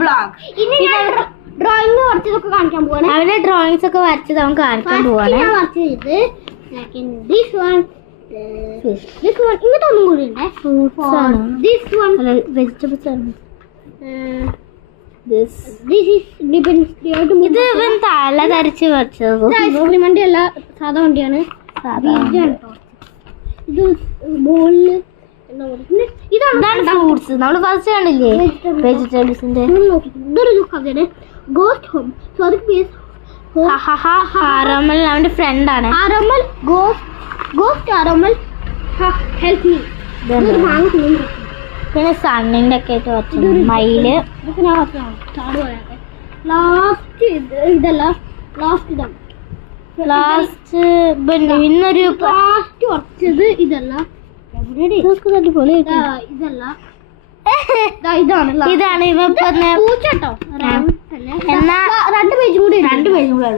Vlog. ഇനി drawing കുറച്ചതൊക്കെ കാണിക്കാൻ പോവാണ്. അവന്റെ ഡ്രോയിങ്സ് ഒക്കെ വരച്ചത് അവൻ കാണിക്കാൻ പോവാണ്. ഇങ്ങനത്തെ ഒന്നും കൂടി ഉണ്ട്. വെജിറ്റബിൾസ് ആണ്. ഇത് ഇവൻ തല ധരിച്ച് വെച്ചത്. ഐസ്ക്രീം വണ്ടി അല്ല, സാധാ വണ്ടിയാണ്. ഇത് ബോളില് ഇതാണ് ഫ്രൂട്ട്സ്. നമ്മള് ഫസ്റ്റ് കാണില്ലേ വെജിറ്റബിൾസിന്റെ. ഇതൊരു കഥയാണ്. Ghost home. സോ അത് ആറമ്മൽ അവന്റെ ഫ്രണ്ട് ആണ്. ആറമ്മൽ ഗോസ്റ്റ് ആറമ്മൽ ഹെൽപ്പ് മീ. പിന്നെ സണ്ണിന്റെ ഒക്കെ ആയിട്ട് വെച്ചു. മയില് ലാസ്റ്റ് ഇതല്ല, ലാസ്റ്റ് ഇതാണ്. ലാസ്റ്റ് ഇന്നൊരു ലാസ്റ്റ് കുറച്ചത് ഇതല്ല, ഇതല്ല, ഇതാണ് ഇവ പൂച്ചട്ടോ. എന്നാ 2 പേജും കൂടി. 2 പേജും കൂടെ